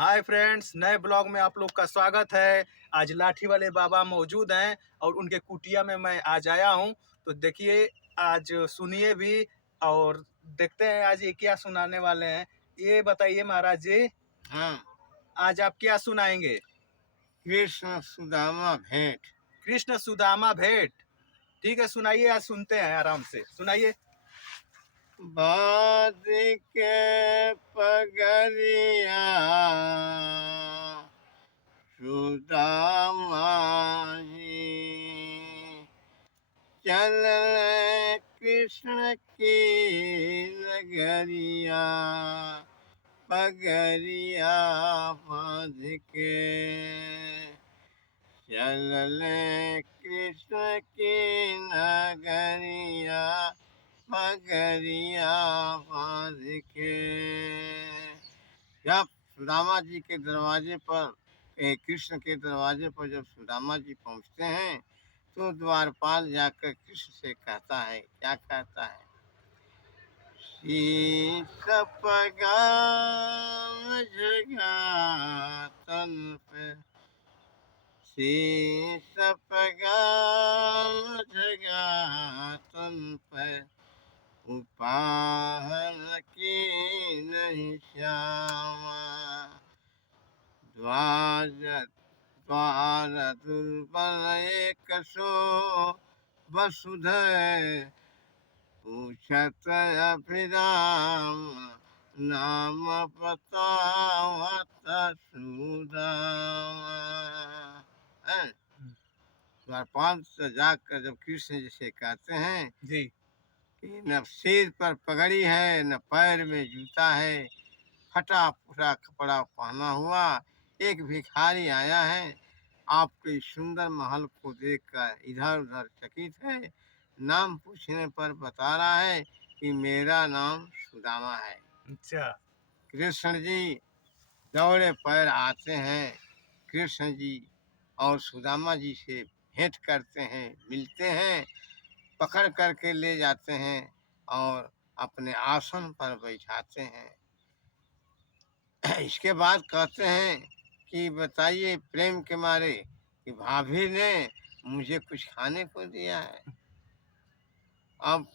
Hi friends, नए blog में आप लोग का स्वागत है। आज लाठी वाले बाबा मौजूद हैं और उनके कुटिया में मैं आज आया हूं। तो देखिए, आज सुनिए भी और देखते हैं आज ये क्या सुनाने वाले हैं। ये बताइए महाराज जी, हाँ। आज आप क्या सुनाएंगे? कृष्ण सुदामा भेंट। कृष्ण सुदामा भेंट। ठीक है, सुनाइए। आज सुनते हैं, आराम से सुनाइए। बाद के पगरिया सुदामा जी चल कृष्ण की नगरिया पगरिया बांध के चल कृष्ण की नगरिया पगरिया बांध के। जब सुदामा जी के दरवाजे पर कृष्ण के दरवाजे पर जब सुदामा जी पहुंचते हैं तो द्वारपाल जाकर कृष्ण से कहता है, क्या कहता है? शीश पगाम जगातन पे शीश पगाम जगातन पे उपाहन की नहीं श्यामा द्वार द्वार दुर्बल एक सो वसुधै पूछत अभिराम नाम बतावत सुदामा। द्वारपाल से जाकर जब कृष्ण जी से कहते हैं जी। कि न सिर पर पगड़ी है न पैर में जूता है, फटा फूटा कपड़ा पहना हुआ एक भिखारी आया है, आपके इस सुंदर महल को देखकर इधर उधर चकित है। नाम पूछने पर बता रहा है कि मेरा नाम सुदामा है। अच्छा। कृष्ण जी दौड़े पैर आते हैं, कृष्ण जी और सुदामा जी से भेंट करते हैं, मिलते हैं, पकड़ करके ले जाते हैं और अपने आसन पर बैठाते हैं। इसके बाद कहते हैं कि बताइए प्रेम के मारे कि भाभी ने मुझे कुछ खाने को दिया है। अब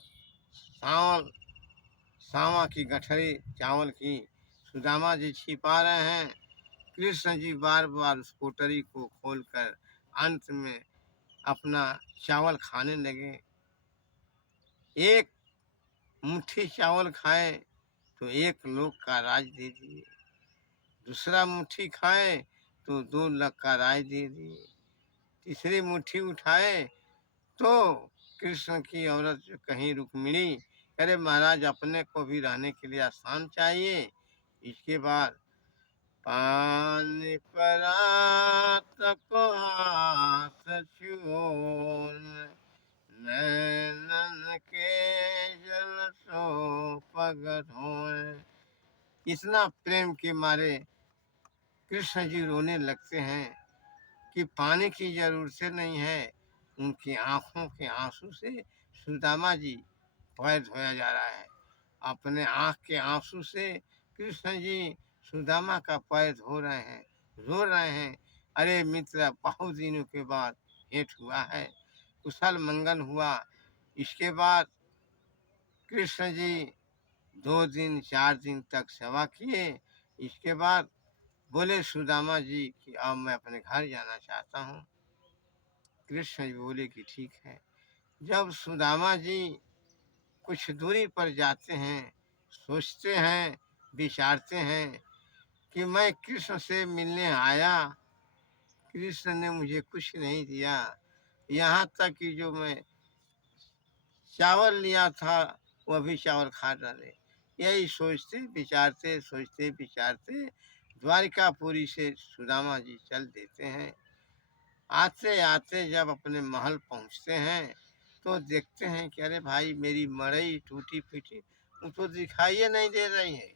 चावल सावा की गठरी चावल की सुदामा जी छिपा रहे हैं। कृष्ण जी बार बार उस कोटरी को खोलकर अंत में अपना चावल खाने लगे। एक मुट्ठी चावल खाए तो एक लोक का राज दे दिए, दूसरा मुट्ठी खाए तो 2 लाख का राज दे दिए, तीसरी मुट्ठी उठाए तो कृष्ण की औरत जो कहीं रुक्मिणी, अरे महाराज अपने को भी रहने के लिए स्थान चाहिए। इसके बाद पानी परात को हाथ छुओन नैनन के जल सो पग धोए। इतना प्रेम के मारे कृष्ण जी रोने लगते हैं कि पानी की जरूरत नहीं है, उनकी आंखों के आंसू से सुदामा जी पैर धोया जा रहा है। अपने आंख के आंसू से कृष्ण जी सुदामा का पैर धो रहे हैं, रो रहे हैं। अरे मित्र, बहुत दिनों के बाद भेंट हुआ है, कुशल मंगल हुआ। इसके बाद कृष्ण जी 2 दिन 4 दिन तक सेवा किए। इसके बाद बोले सुदामा जी कि अब मैं अपने घर जाना चाहता हूँ। कृष्ण जी बोले कि ठीक है। जब सुदामा जी कुछ दूरी पर जाते हैं, सोचते हैं, विचारते हैं कि मैं कृष्ण से मिलने आया, कृष्ण ने मुझे कुछ नहीं दिया, यहाँ तक कि जो मैं चावल लिया था वह भी चावल खा डाले। यही सोचते विचारते सोचते विचारते द्वारिकापुरी से सुदामा जी चल देते हैं। आते आते जब अपने महल पहुँचते हैं तो देखते हैं कि अरे भाई मेरी मड़ई टूटी फूटी वो तो दिखाई नहीं दे रही है।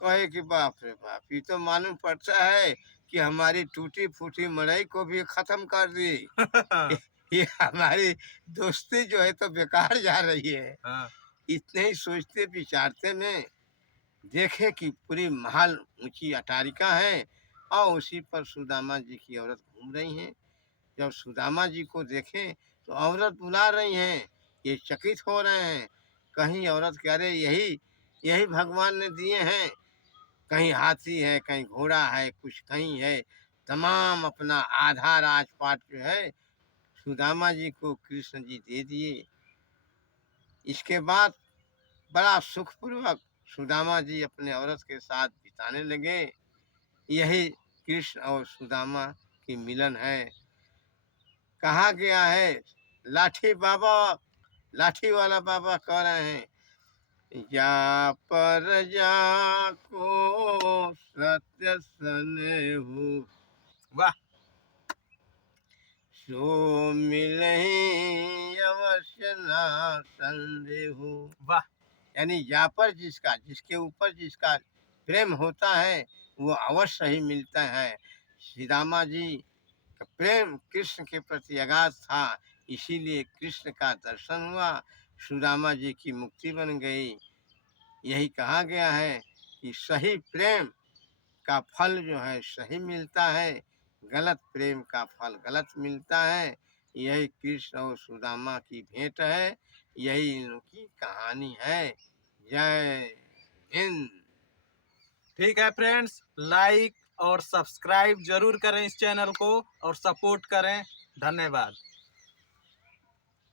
कहे कि बाप रे बाप, ये तो मालूम पड़ता है कि हमारी टूटी फूटी मड़ई को भी खत्म कर दी। ये हमारी दोस्ती जो है तो बेकार जा रही है। हाँ। इतने ही सोचते विचारते में देखे कि पूरी महल ऊंची अटारिका है और उसी पर सुदामा जी की औरत घूम रही हैं। जब सुदामा जी को देखे तो औरत बुला रही हैं, ये चकित हो रहे हैं। कहीं औरत कह रहे यही यही भगवान ने दिए हैं, कहीं हाथी है, कहीं घोड़ा है, कुछ कहीं है। तमाम अपना आधा राजपाट जो है सुदामा जी को कृष्ण जी दे दिए। इसके बाद बड़ा सुखपूर्वक सुदामा जी अपने औरत के साथ बिताने लगे। यही कृष्ण और सुदामा की मिलन है। कहा गया है, लाठी बाबा, लाठी वाला बाबा कह रहे हैं, या पर जाको सत्य सनेहु, वाह सो मिलहि अवश्य ना संदेहु। वाह। यानी या पर जिसका, जिसके ऊपर जिसका प्रेम होता है वो अवश्य ही मिलता है। श्री रामा जी का प्रेम कृष्ण के प्रति अगाध था, इसीलिए कृष्ण का दर्शन हुआ, सुदामा जी की मुक्ति बन गई। यही कहा गया है कि सही प्रेम का फल जो है सही मिलता है, गलत प्रेम का फल गलत मिलता है। यही कृष्ण और सुदामा की भेंट है, यही इनकी कहानी है। जय हिंद। ठीक है फ्रेंड्स, लाइक और सब्सक्राइब जरूर करें इस चैनल को और सपोर्ट करें। धन्यवाद।